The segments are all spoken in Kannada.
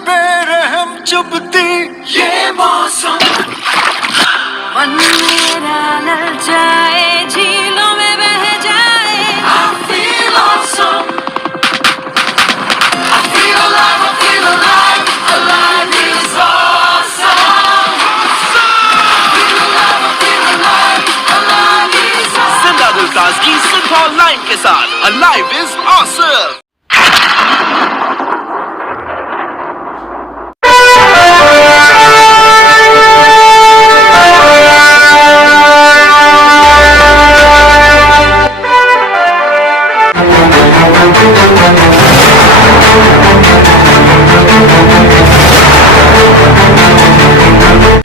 बेरहम चुभती ये मौसम मन मेरा ललचाए झीलों में बह जाए I feel awesome I feel alive I feel alive alive is awesome feel alive I feel alive alive is awesome जिंदा दिल ताजगी सिंथॉल लाइन के साथ अलाइव इज ऑसम।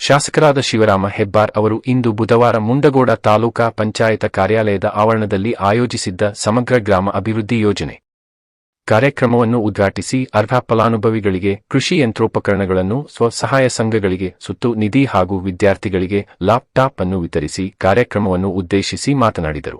ಶಾಸಕರಾದ ಶಿವರಾಮ ಹೆಬ್ಬಾರ್ ಅವರು ಇಂದು ಬುಧವಾರ ಮುಂಡಗೋಡ ತಾಲೂಕಾ ಪಂಚಾಯತ ಕಾರ್ಯಾಲಯದ ಆವರಣದಲ್ಲಿ ಆಯೋಜಿಸಿದ್ದ ಸಮಗ್ರ ಗ್ರಾಮ ಅಭಿವೃದ್ಧಿ ಯೋಜನೆ ಕಾರ್ಯಕ್ರಮವನ್ನು ಉದ್ಘಾಟಿಸಿ ಅರ್ಹ ಫಲಾನುಭವಿಗಳಿಗೆ ಕೃಷಿ ಯಂತ್ರೋಪಕರಣಗಳನ್ನು ಸ್ವಸಹಾಯ ಸಂಘಗಳಿಗೆ ಸುತ್ತು ನಿಧಿ ಹಾಗೂ ವಿದ್ಯಾರ್ಥಿಗಳಿಗೆ ಲ್ಯಾಪ್ಟಾಪ್ ಅನ್ನು ವಿತರಿಸಿ ಕಾರ್ಯಕ್ರಮವನ್ನು ಉದ್ದೇಶಿಸಿ ಮಾತನಾಡಿದರು.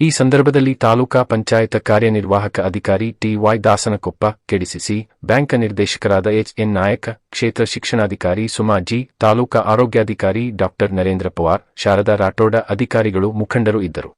ಈ ಸಂದರ್ಭದಲ್ಲಿ ತಾಲೂಕಾ ಪಂಚಾಯತ ಕಾರ್ಯನಿರ್ವಾಹಕ ಅಧಿಕಾರಿ ಟಿ.ವೈ. ದಾಸನಕೊಪ್ಪ, ಕೆಡಿಸಿಸಿ ಬ್ಯಾಂಕ್ ನಿರ್ದೇಶಕರಾದ ಎಚ್.ಎನ್. ನಾಯಕ, ಕ್ಷೇತ್ರ ಶಿಕ್ಷಣಾಧಿಕಾರಿ ಸುಮಾ ಜಿ, ತಾಲೂಕಾ ಆರೋಗ್ಯಾಧಿಕಾರಿ ಡಾ. ನರೇಂದ್ರ ಪವಾರ್, ಶಾರದಾ ರಾಠೋಡ ಅಧಿಕಾರಿಗಳು ಮುಖಂಡರು ಇದ್ದರು.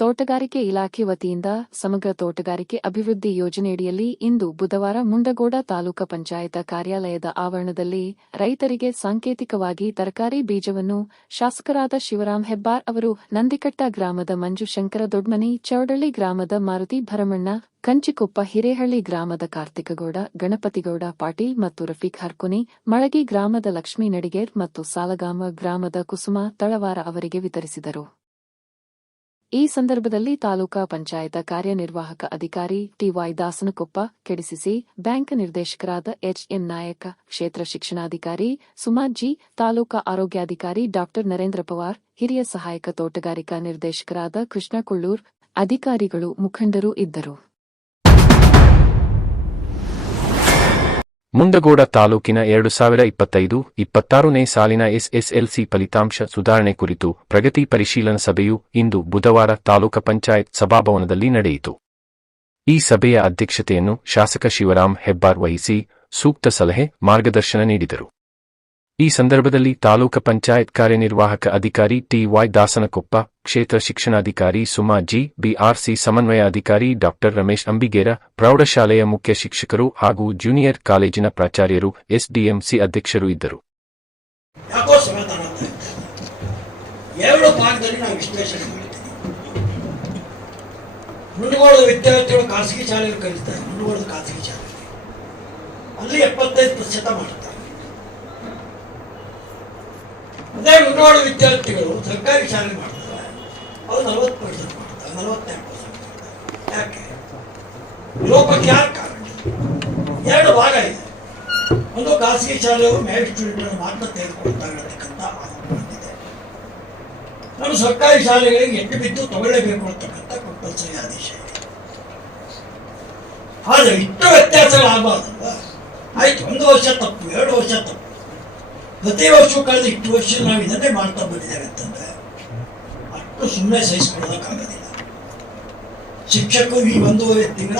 ತೋಟಗಾರಿಕೆ ಇಲಾಖೆ ವತಿಯಿಂದ ಸಮಗ್ರ ತೋಟಗಾರಿಕೆ ಅಭಿವೃದ್ಧಿ ಯೋಜನೆಯಡಿಯಲ್ಲಿ ಇಂದು ಬುಧವಾರ ಮುಂಡಗೋಡ ತಾಲೂಕಾ ಪಂಚಾಯತ ಕಾರ್ಯಾಲಯದ ಆವರಣದಲ್ಲಿ ರೈತರಿಗೆ ಸಾಂಕೇತಿಕವಾಗಿ ತರಕಾರಿ ಬೀಜವನ್ನು ಶಾಸಕರಾದ ಶಿವರಾಮ್ ಹೆಬ್ಬಾರ್ ಅವರು ನಂದಿಕಟ್ಟ ಗ್ರಾಮದ ಮಂಜು ಶಂಕರ ದೊಡ್ಮನಿ, ಚೌಡಳ್ಳಿ ಗ್ರಾಮದ ಮಾರುತಿ ಭರಮಣ್ಣ, ಕಂಚಿಕೊಪ್ಪ ಹಿರೇಹಳ್ಳಿ ಗ್ರಾಮದ ಕಾರ್ತಿಕಗೌಡ, ಗಣಪತಿಗೌಡ ಪಾಟೀಲ್ ಮತ್ತು ರಫೀಕ್ ಹರ್ಕೊನಿ, ಮಳಗಿ ಗ್ರಾಮದ ಲಕ್ಷ್ಮೀ ನಡಿಗೇರ್ ಮತ್ತು ಸಾಲಗಾಮ ಗ್ರಾಮದ ಕುಸುಮ ತಳವಾರ ಅವರಿಗೆ ವಿತರಿಸಿದರು. ಈ ಸಂದರ್ಭದಲ್ಲಿ ತಾಲೂಕಾ ಪಂಚಾಯತ ಕಾರ್ಯನಿರ್ವಾಹಕ ಅಧಿಕಾರಿ ಟಿ.ವೈ. ದಾಸನಕೊಪ್ಪ, ಕೆಡಿಸಿಸಿ ಬ್ಯಾಂಕ್ ನಿರ್ದೇಶಕರಾದ ಎಚ್.ಎನ್. ನಾಯಕ, ಕ್ಷೇತ್ರ ಶಿಕ್ಷಣಾಧಿಕಾರಿ ಸುಮಾ ಜಿ, ತಾಲೂಕಾ ಆರೋಗ್ಯಾಧಿಕಾರಿ ಡಾ. ನರೇಂದ್ರ ಪವಾರ್, ಹಿರಿಯ ಸಹಾಯಕ ತೋಟಗಾರಿಕಾ ನಿರ್ದೇಶಕರಾದ ಕೃಷ್ಣ ಕುಳ್ಳೂರ್, ಅಧಿಕಾರಿಗಳು ಮುಖಂಡರು ಇದ್ದರು. ಮುಂಡಗೋಡ ತಾಲೂಕಿನ 2025-26ನೇ ಸಾಲಿನ ಎಸ್ಎಸ್ಎಲ್ಸಿ ಫಲಿತಾಂಶ ಸುಧಾರಣೆ ಕುರಿತು ಪ್ರಗತಿ ಪರಿಶೀಲನಾ ಸಭೆಯು ಇಂದು ಬುಧವಾರ ತಾಲೂಕಾ ಪಂಚಾಯತ್ ಸಭಾಭವನದಲ್ಲಿ ನಡೆಯಿತು. ಈ ಸಭೆಯ ಅಧ್ಯಕ್ಷತೆಯನ್ನು ಶಾಸಕ ಶಿವರಾಮ್ ಹೆಬ್ಬಾರ್ ವಹಿಸಿ ಸೂಕ್ತ ಸಲಹೆ, ಮಾರ್ಗದರ್ಶನ ನೀಡಿದರು. ಈ ಸಂದರ್ಭದಲ್ಲಿ ತಾಲೂಕಾ ಪಂಚಾಯತ್ ಕಾರ್ಯನಿರ್ವಾಹಕ ಅಧಿಕಾರಿ ಟಿ.ವೈ. ದಾಸನಕೊಪ್ಪ, ಕ್ಷೇತ್ರ ಶಿಕ್ಷಣಾಧಿಕಾರಿ ಸುಮಾ ಜಿ, ಬಿಆರ್ಸಿ ಸಮನ್ವಯ ಅಧಿಕಾರಿ ಡಾ. ರಮೇಶ್ ಅಂಬಿಗೇರ, ಪ್ರೌಢಶಾಲೆಯ ಮುಖ್ಯ ಶಿಕ್ಷಕರು ಹಾಗೂ ಜೂನಿಯರ್ ಕಾಲೇಜಿನ ಪ್ರಾಚಾರ್ಯರು, ಎಸ್ಡಿಎಂಸಿ ಅಧ್ಯಕ್ಷರು ಇದ್ದರು. ಎರಡು ಭಾಗದಲ್ಲಿ ನಾವು ವಿಶ್ಲೇಷಣೆ ಮಾಡ್ತೀವಿ. ಮುಂಡಗೋಳದ ವಿದ್ಯಾರ್ಥಿಗಳು ಖಾಸಗಿ ಶಾಲೆಗಳು ಕಲಿತಾರೆ. ಮುಂಡಗೋಳದ ಖಾಸಗಿ ಶಾಲೆ ಅಲ್ಲಿ 75% ಮಾಡ್ತಾರೆ. ಅದೇ ಮುಂಡಗೋಳ ವಿದ್ಯಾರ್ಥಿಗಳು ಸರ್ಕಾರಿ ಶಾಲೆ ಮಾಡ್ತಾರೆ, ಅದು 40% ಮಾಡ್ತಾರೆ, 42% ಮಾಡ್ತಾರೆ. ಯಾಕೆ ಲೋಕಕ್ಕೆ ಯಾರು ಕಾರಣ? ಎರಡು ಭಾಗ ಇದೆ. ಒಂದು ಖಾಸಗಿ ಶಾಲೆಯವರು ಮೇಲ್ ಸ್ಟೂಡೆಂಟ್ ಮಾತ್ರ ತೆಗೆದುಕೊಳ್ತಾಗಿರತಕ್ಕಂಥ ಆರೋಪ ಬಂದಿದೆ. ನಮ್ಮ ಸರ್ಕಾರಿ ಶಾಲೆಗಳಿಗೆ ಎಟ್ಟು ಬಿದ್ದು ತಗೊಳ್ಳೇಬೇಕು ಅಂತಕ್ಕಂಥ ಕಂಪಲ್ಸರಿ ಆದೇಶ ಇದೆ. ಆದರೆ ಇಷ್ಟು ವ್ಯತ್ಯಾಸಗಳಾಗಬಾರ್ದಲ್ವ? ಆಯ್ತು, 1 ವರ್ಷ ತಪ್ಪು, 2 ವರ್ಷ ತಪ್ಪು, ಪ್ರತಿ ವರ್ಷವೂ ಕಳೆದ 8 ವರ್ಷ ನಾವು ಇದನ್ನೇ ಮಾಡ್ತಾ ಬಂದಿದ್ದೇವೆ ಅಂತಂದ್ರೆ ಅಷ್ಟು ಸುಮ್ಮನೆ ಸಹಿಸಿಕೊಳ್ಳೋದಕ್ಕಾಗೋದಿಲ್ಲ. ಶಿಕ್ಷಕರು ಈ 1.5 ತಿಂಗಳ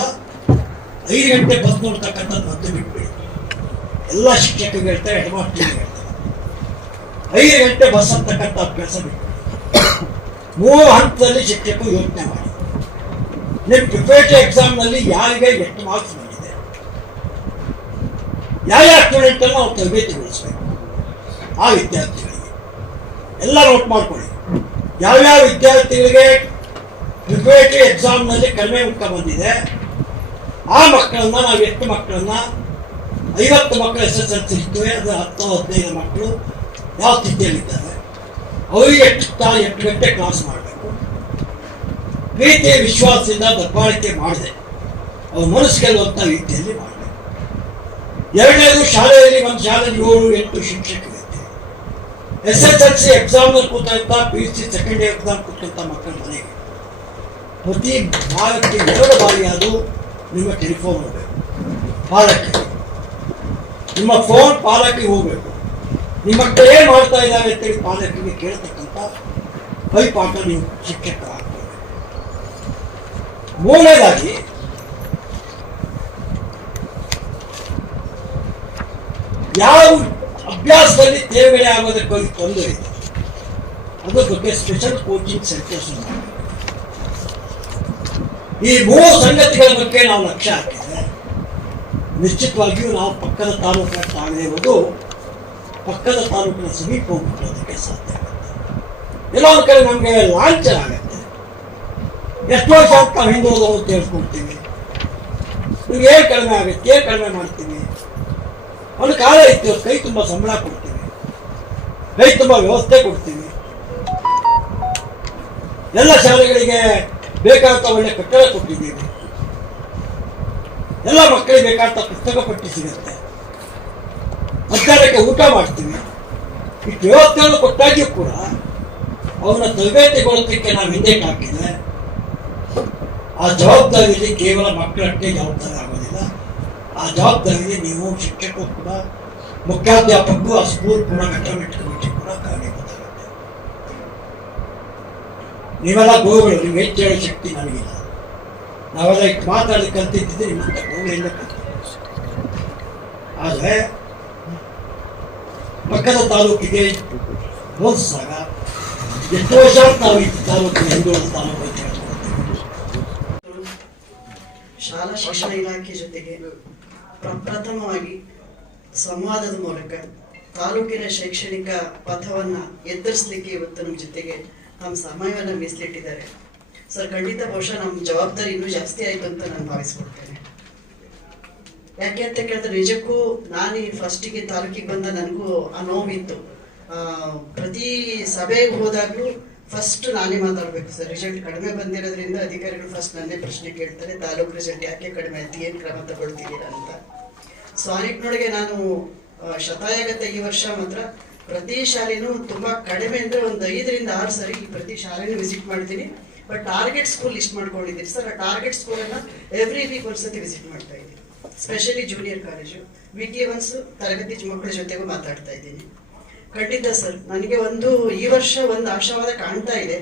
5 ಗಂಟೆ ಬಸ್ ನೋಡ್ತಕ್ಕಂಥದ್ದು ಮತ್ತೆ ಬಿಟ್ಬಿಡಿ. ಎಲ್ಲ ಶಿಕ್ಷಕರಿಗೆ ಹೇಳ್ತಾರೆ, ಹೆಡ್ ಮಾಸ್ಟರ್ಗೆ ಹೇಳ್ತಾರೆ, 5 ಗಂಟೆ ಬಸ್ ಅಂತಕ್ಕಂಥ ಅಭ್ಯಾಸ ಬಿಟ್ಬಿಡಿ. 3 ಹಂತದಲ್ಲಿ ಶಿಕ್ಷಕರು ಯೋಚನೆ ಮಾಡಿ. ನಿಮ್ಮ ಪ್ರಿಪರೇಟರಿ ಎಕ್ಸಾಮ್ನಲ್ಲಿ ಯಾರಿಗೆ ಎಷ್ಟು ಮಾರ್ಕ್ಸ್ ಬಂದಿದೆ, ಯಾವ ಸ್ಟೂಡೆಂಟನ್ನು ನಾವು ತರಬೇತಿಗೊಳಿಸಬೇಕು. ಆ ವಿದ್ಯಾರ್ಥಿಗಳಿಗೆ ಎಲ್ಲ ನೋಟ್ ಮಾಡ್ಕೊಳ್ಳಿ. ಯಾವ್ಯಾವ ವಿದ್ಯಾರ್ಥಿಗಳಿಗೆ ಪ್ರಿಪರೇಟರಿ ಎಕ್ಸಾಮ್ನಲ್ಲಿ ಕಡಿಮೆ ಅಂಕ ಬಂದಿದೆ ಆ ಮಕ್ಕಳನ್ನ ನಾವು ಎಷ್ಟು ಮಕ್ಕಳನ್ನ 50 ಮಕ್ಕಳು SSLC ಇರ್ತವೆ, ಅದು 10-15 ಮಕ್ಕಳು ಯಾವ ಸ್ಥಿತಿಯಲ್ಲಿದ್ದಾರೆ, ಅವರಿಗೆ 8 ಗಂಟೆ ಕ್ಲಾಸ್ ಮಾಡಬೇಕು. ಪ್ರೀತಿ ವಿಶ್ವಾಸದಿಂದ ದಬ್ಬಾಳಿಕೆ ಮಾಡದೆ ಅವ್ರ ಮನಸ್ಸು ಗೆಲ್ಲುವಂಥ ರೀತಿಯಲ್ಲಿ ಮಾಡಬೇಕು. ಎರಡನೇದು, ಶಾಲೆಯಲ್ಲಿ ಒಂದು ಶಾಲೆಯಲ್ಲಿ 7-8 ಶಿಕ್ಷಕರು SSLC ಎಕ್ಸಾಮ್ನಲ್ಲಿ ಕೂತಂತ PUC ಸೆಕೆಂಡ್ ಇಯರ್ ಎಕ್ಸಾಮ್ ಕೂತಂತ ಮಕ್ಕಳ ಮನೆಗೆ ಪ್ರತಿ ವಾರಕ್ಕೆ 2 ಬಾರಿ ಅದು ನಿಮ್ಮ ಟೆಲಿಫೋನ್ ಹೋಗಬೇಕು. ಪಾಲಕರಿಗೆ ನಿಮ್ಮ ಫೋನ್ ಪಾಲಕಿಗೆ ಹೋಗಬೇಕು. ನಿಮ್ಮ ಮಕ್ಕಳು ಏನು ಮಾಡ್ತಾ ಇದ್ದಾರೆ ಅಂತೇಳಿ ಪಾಲಕರಿಗೆ ಕೇಳ್ತಕ್ಕಂಥ ಕೈಪಾಠ ನೀವು ಶಿಕ್ಷಕರು ಹಾಕ್ಕೊಳ್ಬೇಕು. ಮೂರನೇದಾಗಿ ಯಾವ ಅಭ್ಯಾಸದಲ್ಲಿ ತೇರ್ಗಡೆ ಆಗೋದಕ್ಕೆ ತೊಂದರೆ ಇದೆ ಅದ್ರ ಬಗ್ಗೆ ಸ್ಪೆಷಲ್ ಕೋಚಿಂಗ್ ಸೆಂಟರ್ಸ್ ಈ 3 ಸಂಗತಿಗಳ ಬಗ್ಗೆ ನಾವು ಲಕ್ಷ್ಯ ಹಾಕಿದ್ರೆ ನಿಶ್ಚಿತವಾಗಿಯೂ ನಾವು ಪಕ್ಕದ ತಾಲೂಕಿನ ತಾಣಿರುವುದು ಪಕ್ಕದ ತಾಲೂಕಿನ ಸಮೀಪ ಹೋಗ್ಬಿಡೋದಕ್ಕೆ ಸಾಧ್ಯ ಆಗುತ್ತೆ. ಎಲ್ಲೋ ಒಂದು ಕಡೆ ನಮಗೆ ಲಾಂಛನ ಆಗುತ್ತೆ. ಎಷ್ಟು ವರ್ಷ ಅಂತ ನಾವು ಹಿಂದೆ ಹೋದೋ ಅಂತ ಹೇಳ್ಕೊಳ್ತೀವಿ. ನಿಮ್ಗೆ ಏನು ಕಡಿಮೆ ಆಗುತ್ತೆ, ಏನು ಕಡಿಮೆ ಮಾಡ್ತೀವಿ. ಒಂದು ಕಾಲ ಇತ್ತು, ಕೈ ತುಂಬ ಸಂಬಳ ಕೊಡ್ತೀವಿ, ಕೈ ತುಂಬ ವ್ಯವಸ್ಥೆ ಕೊಡ್ತೀವಿ, ಎಲ್ಲ ಶಾಲೆಗಳಿಗೆ ಬೇಕಾದಂಥ ಒಳ್ಳೆ ಕಟ್ಟಡ ಕೊಟ್ಟಿದ್ದೀವಿ, ಎಲ್ಲ ಮಕ್ಕಳಿಗೆ ಬೇಕಾದಂಥ ಪುಸ್ತಕ ಪಟ್ಟಿ ಸಿಗುತ್ತೆ, ಮಧ್ಯಾಹ್ನಕ್ಕೆ ಊಟ ಮಾಡ್ತೀವಿ. ಇಷ್ಟು ವ್ಯವಸ್ಥೆಯನ್ನು ಕೊಟ್ಟಾಗಿಯೂ ಕೂಡ ಅವನ್ನ ತರಬೇತಿಗೊಳ್ಳೋದಕ್ಕೆ ನಾವು ಹಿಂದಕ್ಕೆ ಹಾಕಿದ್ರೆ ಆ ಜವಾಬ್ದಾರಿಯಲ್ಲಿ ಕೇವಲ ಮಕ್ಕಳಷ್ಟೇ ಜವಾಬ್ದಾರಿ ಆಗೋದಿಲ್ಲ. ಆ ಜವಾಬ್ದಾರಿಯಲ್ಲಿ ನೀವು ಶಿಕ್ಷಕರು ಕೂಡ, ಮುಖ್ಯಾಧ್ಯಾಪಕರು, ಆ ಸ್ಕೂಲ್ ಕೂಡ, ಮೆಟ್ರೋಮೆಟ್ ಕಮಿಟಿ ಕೂಡ ಕಾರಣೀಭೂತರಾಗುತ್ತೆ. ನೀವೆಲ್ಲ ಗುರುಗಳು, ನೀವು ಹೆಚ್ಚು ಹೇಳೋ ಶಕ್ತಿ ನನಗಿಲ್ಲ. ನಾವೆಲ್ಲ ಇಟ್ಟು ಮಾತಾಡಿ ಕಲ್ತಿದ್ದಿದ್ರೆ ನಿಮ್ಮಂತ ಗುರುಗಳಿಂದ ಕಲ್ತಿದ್ದೆ. ಆದರೆ ಪಕ್ಕದ ತಾಲೂಕಿಗೆ ಹೋಲಿಸಿದಾಗ ಎಷ್ಟು ವರ್ಷ ನಾವು ಈ ತಾಲೂಕಿನ ಹಿಂದುಳಿದ ತಾಲೂಕು ಅಂತ ಹೇಳ್ಕೊಳ್ತೀವಿ. ಶಾಲಾ ಶಿಕ್ಷಣ ಇಲಾಖೆ ಜೊತೆಗೆ ಪ್ರಪ್ರಥಮವಾಗಿ ಸಂವಾದದ ಮೂಲಕ ತಾಲೂಕಿನ ಶೈಕ್ಷಣಿಕ ಪಥವನ್ನ ಎತ್ತರಿಸಲಿಕ್ಕೆ ಇವತ್ತು ನಮ್ಮ ಜೊತೆಗೆ ನಮ್ಮ ಸಮಯವನ್ನು ಮೀಸಲಿಟ್ಟಿದ್ದಾರೆ. ಸರ್, ಖಂಡಿತ ಬಹುಶಃ ನಮ್ಮ ಜವಾಬ್ದಾರಿ ಇನ್ನೂ ಜಾಸ್ತಿ ಆಯ್ತು ಅಂತ ನಾನು ಭಾವಿಸ್ಕೊಳ್ತೇನೆ. ಯಾಕೆ ಅಂತ ಕೇಳಿದ್ರೆ ನಿಜಕ್ಕೂ ನಾನು ಫಸ್ಟಿಗೆ ತಾಲೂಕಿಗೆ ಬಂದ ನನಗೂ ಆ ನೋವಿತ್ತು. ಪ್ರತಿ ಸಭೆಗೆ ಹೋದಾಗಲೂ ಫಸ್ಟ್ ನಾನೇ ಮಾತಾಡಬೇಕು. ಸರ್, ರಿಸಲ್ಟ್ ಕಡಿಮೆ ಬಂದಿರೋದ್ರಿಂದ ಅಧಿಕಾರಿಗಳು ಫಸ್ಟ್ ನನ್ನೇ ಪ್ರಶ್ನೆ ಕೇಳ್ತಾರೆ, ತಾಲೂಕು ರಿಸಲ್ಟ್ ಯಾಕೆ ಕಡಿಮೆ ಆಯ್ತು, ಏನು ಕ್ರಮ ತಗೊಳ್ತಿದ್ದೀರಾ ಅಂತ. ಸೊ ಆ ನಿಟ್ಟಿನೊಳಗೆ ನಾನು ಶತಾಯಗತ ಈ ವರ್ಷ ಮಾತ್ರ ಪ್ರತಿ ಶಾಲೆನೂ ತುಂಬಾ ಕಡಿಮೆ ಅಂದ್ರೆ ಒಂದು 5 ರಿಂದ 6 ಸರಿ ಪ್ರತಿ ಶಾಲೆನೂ ವಿಸಿಟ್ ಮಾಡ್ತೀನಿ. ಬಟ್ ಟಾರ್ಗೆಟ್ ಸ್ಕೂಲ್ ಲಿಸ್ಟ್ ಮಾಡ್ಕೊಂಡಿದ್ದೀನಿ ಸರ್. ಆ ಟಾರ್ಗೆಟ್ ಸ್ಕೂಲನ್ನು ಎವ್ರಿ ವೀಕ್ ಒಂದ್ಸತಿ ವಿಸಿಟ್ ಮಾಡ್ತಾ ಇದ್ದೀನಿ. Specially junior college weekly once ತರಗತಿ ಮಕ್ಕಳ ಜೊತೆಗೂ ಮಾತಾಡ್ತಾ ಇದ್ದೀನಿ. ಖಂಡಿತ ಸರ್, ನನಗೆ ಈ ವರ್ಷ ಒಂದು ಆಶಾವಾದ ಕಾಣ್ತಾ ಇದೆ.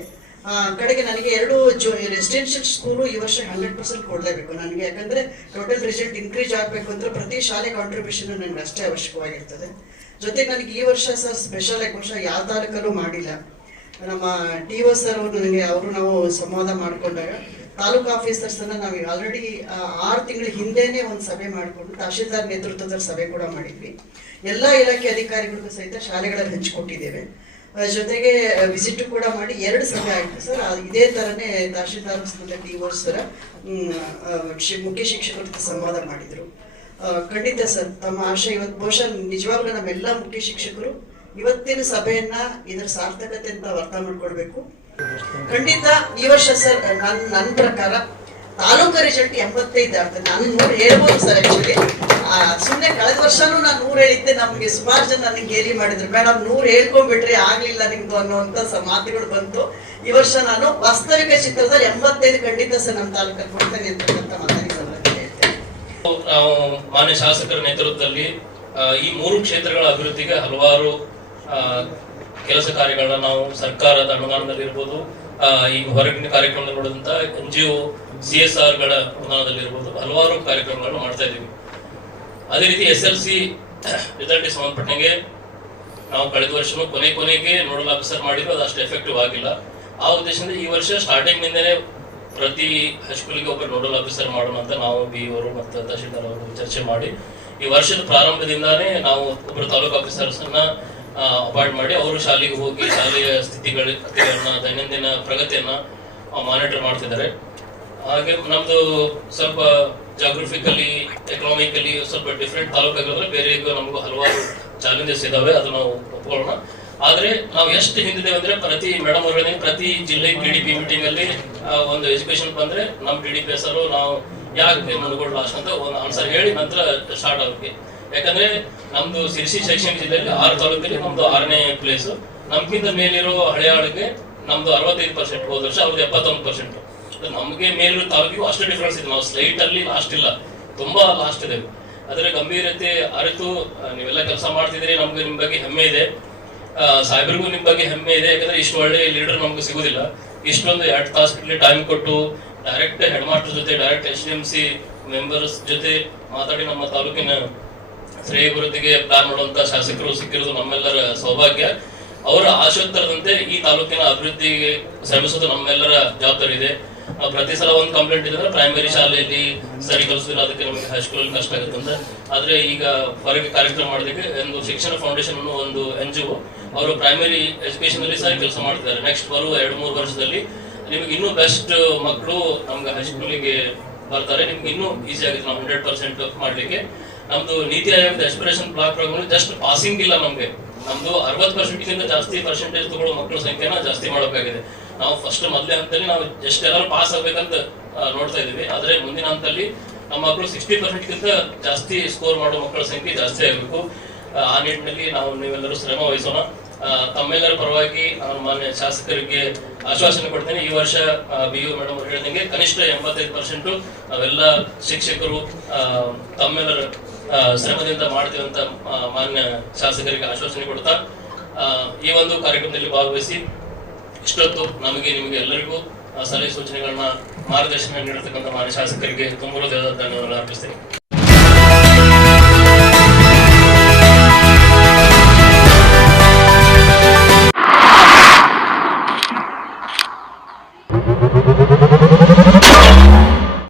ಕಡೆಗೆ ನನಗೆ 2 ರೆಸಿಡೆನ್ಷಿಯಲ್ ಸ್ಕೂಲು ಈ ವರ್ಷ 100% ಕೊಡಲೇಬೇಕು ನನಗೆ. ಯಾಕಂದ್ರೆ ಟೋಟಲ್ ರಿಸಲ್ಟ್ ಇನ್ಕ್ರೀಸ್ ಆಗಬೇಕು ಅಂದ್ರೆ ಪ್ರತಿ ಶಾಲೆ ಕಾಂಟ್ರಿಬ್ಯೂಷನ್ ನನಗೆ ಅಷ್ಟೇ ಅವಶ್ಯಕವಾಗಿರ್ತದೆ. ಜೊತೆಗೆ ನನಗೆ ಈ ವರ್ಷ ಸರ್ ಸ್ಪೆಷಲ್ ಆಗಿ ಬಹುಶಃ ಯಾವ ತಾಲೂಕಲ್ಲೂ ಮಾಡಿಲ್ಲ. ನಮ್ಮ ಟಿ.ಒ. ಸರ್ ಅವರು ನಾವು ಸಂವಾದ ಮಾಡಿಕೊಂಡಾಗ ತಾಲೂಕು ಆಫೀಸರ್ಸ್ ಅನ್ನ ನಾವು ಆಲ್ರೆಡಿ 6 ತಿಂಗಳ ಹಿಂದೆನೆ ಒಂದು ಸಭೆ ಮಾಡಿಕೊಂಡು ತಹಶೀಲ್ದಾರ್ ನೇತೃತ್ವದಲ್ಲಿ ಸಭೆ ಕೂಡ ಮಾಡಿದ್ವಿ. ಎಲ್ಲ ಇಲಾಖೆ ಅಧಿಕಾರಿಗಳಿಗೂ ಸಹಿತ ಶಾಲೆಗಳಲ್ಲಿ ಹಂಚಿಕೊಟ್ಟಿದ್ದೇವೆ. ಜೊತೆಗೆ ವಿಸಿಟ್ ಕೂಡ ಮಾಡಿ 2 ಸಭೆ ಆಯಿತು ಸರ್. ಇದೇ ತರನೇ ತಹಶೀಲ್ದಾರ್ ಟಿ.ಒ. ಸರ್ ಮುಖ್ಯ ಶಿಕ್ಷಕರ ಸಂವಾದ ಮಾಡಿದ್ರು. ಖಂಡಿತ ಸರ್, ತಮ್ಮ ಆಶಯ ಇವತ್ತು ಬಹುಶಃ ನಿಜವಾಗ್ಲೂ ನಮ್ಮೆಲ್ಲ ಮುಖ್ಯ ಶಿಕ್ಷಕರು ಇವತ್ತಿನ ಸಭೆಯನ್ನ ಇದರ ಸಾರ್ಥಕತೆ ಅಂತ ಅರ್ಥ ಮಾಡ್ಕೊಳ್ಬೇಕು. ಖಂಡಿತ ಈ ವರ್ಷ ಸರ್ ನನ್ನ ಪ್ರಕಾರ ತಾಲೂಕು ರಿಸಲ್ಟ್ 85 ಆಗ್ತದೆ. ನಾನು 100 ಹೇಳ್ಬೋದು ಸರ್. ಆಕ್ಚುಲಿ ಸುಮ್ಮನೆ ಕಳೆದ ವರ್ಷನೂ ನಾನು 100 ಹೇಳಿದ್ದೆ. ನಮ್ಗೆ ಸುಮಾರು ಜನ ನನಗೆ ಗೇಲಿ ಮಾಡಿದ್ರು, ಮೇಡಮ್ 100 ಹೇಳ್ಕೊಂಡ್ಬಿಟ್ರೆ ಆಗ್ಲಿಲ್ಲ ನಿಮ್ದು ಅನ್ನುವಂತ ಮಾತುಗಳು ಬಂತು. ಈ ವರ್ಷ ನಾನು ವಾಸ್ತವಿಕ ಚಿತ್ರದಲ್ಲಿ 85 ಖಂಡಿತ ಸರ್ ನಮ್ಮ ತಾಲೂಕಲ್ಲಿ ಕೊಡ್ತೇನೆ ಅಂತಕ್ಕಂಥ ಮಾತಾಡಿ ಹೇಳ್ತೇನೆ. ನಾವು ಮಾನ್ಯ ಶಾಸಕರ ನೇತೃತ್ವದಲ್ಲಿ ಈ 3 ಕ್ಷೇತ್ರಗಳ ಅಭಿವೃದ್ಧಿಗೆ ಹಲವಾರು ಕೆಲಸ ಕಾರ್ಯಗಳನ್ನ ನಾವು ಸರ್ಕಾರದ ಅನುದಾನದಲ್ಲಿರ್ಬೋದು, ಈ ಹೊರಗಿನ ಕಾರ್ಯಕ್ರಮದಲ್ಲಿ ನೋಡಿದಂತ NGO CSR ಗಳ ಅನುದಾನದಲ್ಲಿರ್ಬೋದು ಹಲವಾರು ಕಾರ್ಯಕ್ರಮಗಳನ್ನು ಮಾಡ್ತಾ ಇದ್ದೀವಿ. ಅದೇ ರೀತಿ SLC ರಿಸಲ್ಟ್ ಸಂಬಂಧಪಟ್ಟಂಗೆ ನಾವು ಕಳೆದ ವರ್ಷನೂ ಕೊನೆಗೆ ನೋಡಲ್ ಆಫೀಸರ್ ಮಾಡಿದ್ರು, ಅದು ಅಷ್ಟು ಎಫೆಕ್ಟಿವ್ ಆಗಿಲ್ಲ. ಆ ಉದ್ದೇಶದಿಂದ ಈ ವರ್ಷ ಸ್ಟಾರ್ಟಿಂಗ್ ನಿಂದನೇ ಪ್ರತಿ ಹೈಸ್ಕೂಲಿಗೆ ಒಬ್ಬರು ನೋಡಲ್ ಆಫೀಸರ್ ಮಾಡೋಣ ಅಂತ ನಾವು BO ಮತ್ತು ತಹಶೀಲ್ದಾರ್ ಅವರು ಚರ್ಚೆ ಮಾಡಿ ಈ ವರ್ಷದ ಪ್ರಾರಂಭದಿಂದಾನೇ ನಾವು ಒಬ್ಬರು ತಾಲೂಕು ಆಫೀಸರ್ಸ್ ಅನ್ನ ಅಪಾಯಿಂಟ್ ಮಾಡಿ ಅವರು ಶಾಲೆಗೆ ಹೋಗಿ ಶಾಲೆಯ ಸ್ಥಿತಿಗಳನ್ನ ದೈನಂದಿನ ಪ್ರಗತಿಯನ್ನ ಮಾನಿಟರ್ ಮಾಡ್ತಿದ್ದಾರೆ. ಹಾಗೆ ನಮ್ದು ಸ್ವಲ್ಪ ಜಾಗ್ರಫಿಕಲಿ ಎಕನಾಮಿಕಲಿ ಸ್ವಲ್ಪ ಡಿಫ್ರೆಂಟ್ ತಾಲೂಕಾಗಿರೋದ್ರೆ ಬೇರೆ ನಮಗೂ ಹಲವಾರು ಚಾಲೆಂಜಸ್ ಇದಾವೆ, ಅದು ನಾವು ಒಪ್ಕೊಳ್ಳೋಣ. ಆದ್ರೆ ನಾವು ಎಷ್ಟು ಹಿಂದಿದ್ದೇವೆ ಅಂದ್ರೆ ಪ್ರತಿ ಮೇಡಮ್ ಅವರ ಪ್ರತಿ ಜಿಲ್ಲೆ PDP ಮೀಟಿಂಗ್ ಅಲ್ಲಿ ಒಂದು ಎಜುಕೇಶನ್ ಬಂದ್ರೆ ನಮ್ಮ PDP ಸರ್ ನಾವು ಯಾಕೆ ಮುಂದ್ಕೊಂಡು ಲಾಸ್ಟ್ ಅಂತ ಒಂದು ಆನ್ಸರ್ ಹೇಳಿ ನಂತರ ಸ್ಟಾರ್ಟ್ ಆಗುತ್ತೆ. ಯಾಕಂದ್ರೆ ನಮ್ದು ಸಿರ್ಸಿ ಶೈಕ್ಷಣಿಕ ಜಿಲ್ಲೆಯಲ್ಲಿ 6 ತಾಲೂಕಲ್ಲಿ ನಮ್ದು 6ನೇ ಪ್ಲೇಸ್. ನಮ್ಗಿಂತ ಮೇಲಿರೋ ಹಳೆಯಾಳಿಗೆ ನಮ್ದು 65%, ಹೋದ ವರ್ಷ ಅವ್ರದ್ದು 71%. ನಮ್ಗೆ ಮೇಲಿರೋ ತಾಲೂಕಿಗೂ ಅಷ್ಟು ಡಿಫ್ರೆನ್ಸ್ ಇದೆ. ನಾವು ಸ್ಲೈಟ್ ಅಲ್ಲಿ ಲಾಸ್ಟ್ ಇಲ್ಲ, ತುಂಬಾ ಲಾಸ್ಟ್ ಇದೆ. ಅದರ ಗಂಭೀರತೆ ಅರಿತು ನೀವೆಲ್ಲ ಕೆಲಸ ಮಾಡ್ತಿದ್ದೀರಿ, ನಮ್ಗೆ ನಿಮ್ ಬಗ್ಗೆ ಹೆಮ್ಮೆ ಇದೆ. ಸಾಹೇಬ್ರಿಗೂ ನಿಮ್ ಬಗ್ಗೆ ಹೆಮ್ಮೆ ಇದೆ. ಯಾಕಂದ್ರೆ ಇಷ್ಟು ಒಳ್ಳೆ ಲೀಡರ್ ನಮ್ಗೆ ಸಿಗುದಿಲ್ಲ. ಇಷ್ಟೊಂದು 2 ತಾಸು ಟೈಮ್ ಕೊಟ್ಟು ಡೈರೆಕ್ಟ್ ಹೆಡ್ ಮಾಸ್ಟರ್ ಜೊತೆ, ಡೈರೆಕ್ಟ್ HDMC ಮೆಂಬರ್ಸ್ ಜೊತೆ ಮಾತಾಡಿ ನಮ್ಮ ತಾಲೂಕಿನ ಶ್ರೇಯಾಭಿವೃದ್ಧಿಗೆ ಪ್ಲಾನ್ ಮಾಡುವಂತ ಶಾಸಕರು ಸಿಕ್ಕಿರೋದು ನಮ್ಮೆಲ್ಲರ ಸೌಭಾಗ್ಯ. ಅವರ ಆಶೋತ್ತರದಂತೆ ಈ ತಾಲೂಕಿನ ಅಭಿವೃದ್ಧಿಗೆ ಶ್ರಮಿಸೋದು ನಮ್ಮೆಲ್ಲರ ಜವಾಬ್ದಾರಿ ಇದೆ. ಪ್ರತಿ ಸಲ ಒಂದು ಕಂಪ್ಲೇಂಟ್ ಇದೆ ಅಂದ್ರೆ ಪ್ರೈಮರಿ ಶಾಲೆಯಲ್ಲಿ ಸರಿ ಕಲಿಸೋದಿಲ್ಲ, ಅದಕ್ಕೆ ನಮಗೆ ಹೈಸ್ಕೂಲ್ ಕಷ್ಟ ಆಗುತ್ತೆ. ಆದ್ರೆ ಈಗ ಹೊರಗೆ ಕಾರ್ಯಕ್ರಮ ಮಾಡೋದಕ್ಕೆ ಒಂದು ಶಿಕ್ಷಣ ಫೌಂಡೇಶನ್ ಅನ್ನೋ ಒಂದು NGO ಅವರು ಪ್ರೈಮರಿ ಎಜುಕೇಶನ್ ಅಲ್ಲಿ ಸಹ ಕೆಲಸ ಮಾಡ್ತಿದ್ದಾರೆ. ನೆಕ್ಸ್ಟ್ ಬರುವ 2-3 ವರ್ಷದಲ್ಲಿ ನಿಮ್ಗೆ ಇನ್ನೂ ಬೆಸ್ಟ್ ಮಕ್ಕಳು ನಮ್ಗೆ ಹೈಸ್ಕೂಲಿಗೆ ಬರ್ತಾರೆ. ನಿಮ್ಗೆ ಇನ್ನೂ ಈಸಿ ಆಗುತ್ತೆ ನಾವು 100% ಮಾಡ್ಲಿಕ್ಕೆ. ನಮ್ದು ನೀತಿ ಆಯೋಗದ ಎಸ್ಪಿರೇಷನ್ ಬ್ಲಾಕ್ ಜಸ್ಟ್ ಪಾಸಿಂಗ್ ಇಲ್ಲ, ನಮ್ದು 60%ಗಿಂತ ಜಾಸ್ತಿ ಪರ್ಸೆಂಟೇಜ್ ತಗೊಳ್ಳೋ ಮಕ್ಕಳ ಸಂಖ್ಯೆನ ಜಾಸ್ತಿ ಮಾಡಬೇಕಾಗಿದೆ. ನಾವು ಫಸ್ಟ್ ಮೊದಲೇ ಹಂತದಲ್ಲಿ ನಾವು ಎಷ್ಟೆಲ್ಲರೂ ಪಾಸ್ ಆಗ್ಬೇಕಂತ ನೋಡ್ತಾ ಇದೀವಿ. ಆದ್ರೆ ಮುಂದಿನ ಹಂತದಲ್ಲಿ ನಮ್ಮ ಮಕ್ಕಳು 60%ಗಿಂತ ಜಾಸ್ತಿ ಸ್ಕೋರ್ ಮಾಡೋ ಮಕ್ಕಳ ಸಂಖ್ಯೆ ಜಾಸ್ತಿ ಆಗಬೇಕು. ಆ ನಿಟ್ಟಿನಲ್ಲಿ ನಾವು ನೀವೆಲ್ಲರೂ ಶ್ರಮ ವಹಿಸೋಣ. ತಮ್ಮೆಲ್ಲರ ಪರವಾಗಿ ನಾನು ಮಾನ್ಯ ಶಾಸಕರಿಗೆ ಆಶ್ವಾಸನೆ ಕೊಡ್ತೇನೆ. ಈ ವರ್ಷ BU ಮೇಡಮ್ ಅವರು ಹೇಳಿದಂಗೆ ಕನಿಷ್ಠ 85% ನಾವೆಲ್ಲ ಶಿಕ್ಷಕರು ತಮ್ಮೆಲ್ಲರ ಶ್ರಮದಿಂದ ಮಾಡ್ತೀವಿ ಅಂತ ಮಾನ್ಯ ಶಾಸಕರಿಗೆ ಆಶ್ವಾಸನೆ ಕೊಡ್ತಾ ಈ ಒಂದು ಕಾರ್ಯಕ್ರಮದಲ್ಲಿ ಭಾಗವಹಿಸಿ ಇಷ್ಟೊತ್ತು ನಿಮಗೆ ಎಲ್ಲರಿಗೂ ಸಲಹೆ ಸೂಚನೆಗಳನ್ನ ಮಾರ್ಗದರ್ಶನ ನೀಡತಕ್ಕಂಥ ಮಾನ್ಯ ಶಾಸಕರಿಗೆ ತುಂಬ ಹೃದಯದ ಧನ್ಯವಾದ ಅರ್ಪಿಸ್ತೇನೆ.